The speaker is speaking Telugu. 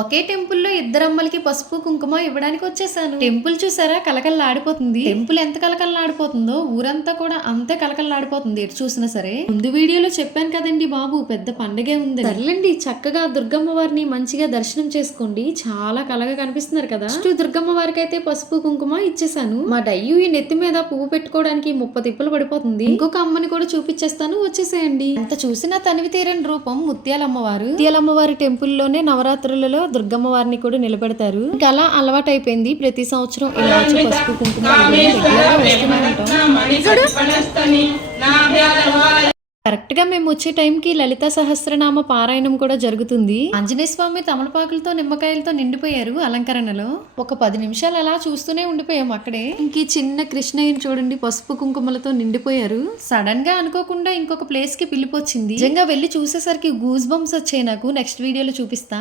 ఒకే టెంపుల్లో ఇద్దరు అమ్మలకి పసుపు కుంకుమ ఇవ్వడానికి వచ్చేసాను టెంపుల్ చూసారా? కలకల్లాడిపోతుంది. టెంపుల్ ఎంత కలకల్లాడిపోతుందో ఊరంతా కూడా అంతే కలకల్లాడిపోతుంది. ఎటు చూసినా సరే. ముందు వీడియోలో చెప్పాను కదండి బాబు పెద్ద పండగే ఉంది. సర్లేండి చక్కగా దుర్గమ్మ వారిని మంచిగా దర్శనం చేసుకోండి. చాలా కలగా కనిపిస్తున్నారు కదా. ఫస్ట్ దుర్గమ్మ వారికి అయితే పసుపు కుంకుమ ఇచ్చేసాను మా డయ్యు ఈ నెత్తి మీద పువ్వు పెట్టుకోవడానికి ముప్ప తిప్పలు పడిపోతుంది. ఇంకొక అమ్మని కూడా చూపించేస్తాను వచ్చేసేయండి. అంత చూసినా తనివి తీరని రూపం ముత్యాలమ్మవారు. ముత్యాలమ్మవారి టెంపుల్లోనే నవరాత్రులలో దుర్గమ్మ వారిని కూడా నిలబెడతారు. ఇంకా అలా అలవాటు అయిపోయింది ప్రతి సంవత్సరం ఇలా వచ్చి పసుపు కుంకుమ వస్తూనే ఉంటాం. కరెక్ట్గా మేము వచ్చే టైంకి లలిత సహస్రనామ పారాయణం కూడా జరుగుతుంది. ఆంజనేయ స్వామి తమలపాకులతో నిమ్మకాయలతో నిండిపోయారు అలంకరణలో. ఒక పది నిమిషాలు అలా చూస్తూనే ఉండిపోయాం అక్కడే. ఇంక చిన్న కృష్ణయ్యని చూడండి పసుపు కుంకుమలతో నిండిపోయారు. సడన్గా అనుకోకుండా ఇంకొక ప్లేస్కి పిలిపొచ్చింది నిజంగా వెళ్ళి చూసేసరికి గూస్ బంప్స్ వచ్చాయి నాకు. నెక్స్ట్ వీడియోలో చూపిస్తా.